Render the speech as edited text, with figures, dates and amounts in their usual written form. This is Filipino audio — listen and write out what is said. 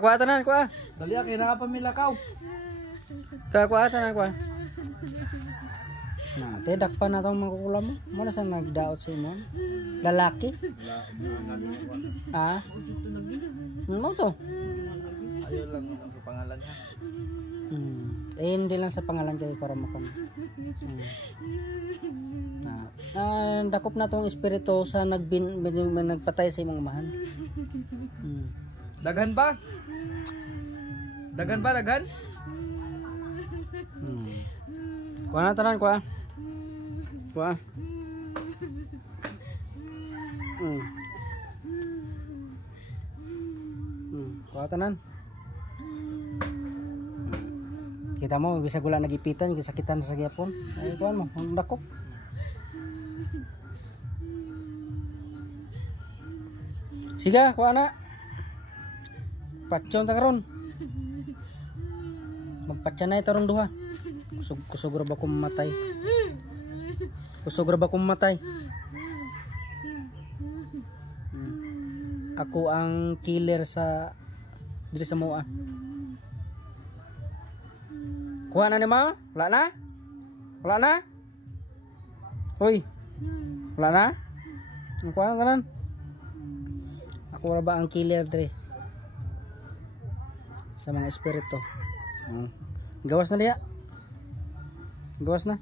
Kuha tanan, kuha. Dali kay nakapamilakaw. Kuha tanan, kuha. Nah, tidak pa na itong makukulam mo. Muna saan nagdaot sa imo? Lalaki? Ah? Ano to? Ayaw lang ang pangalan ha. Hindi lang sa pangalan kayo para makam. Dakop na tong espiritu sa nagpatay sa imong amahan. Daghan ba? Daghan ba, daghan? Kuha na tanan, kuha. Kuha. Kuha tanan. Kita mo, bisa gula nagipitan, sakitan sa gyapon. Ay, kuha mo, ang dakop. Siga, kuha na. Patyon ta karon. Magpatyan na itaron duha. Kusog ra ba ko mamatay? Kusog ra ba ko mamatay? Ako ang killer sa diri sa moa. Kuha na ni ma? Wala na? Wala na? Hoy. Wala na? Kuha na tanan. Ako ra ba ang killer diri? Sa mga espiritu. Gawas na diya. Gawas na.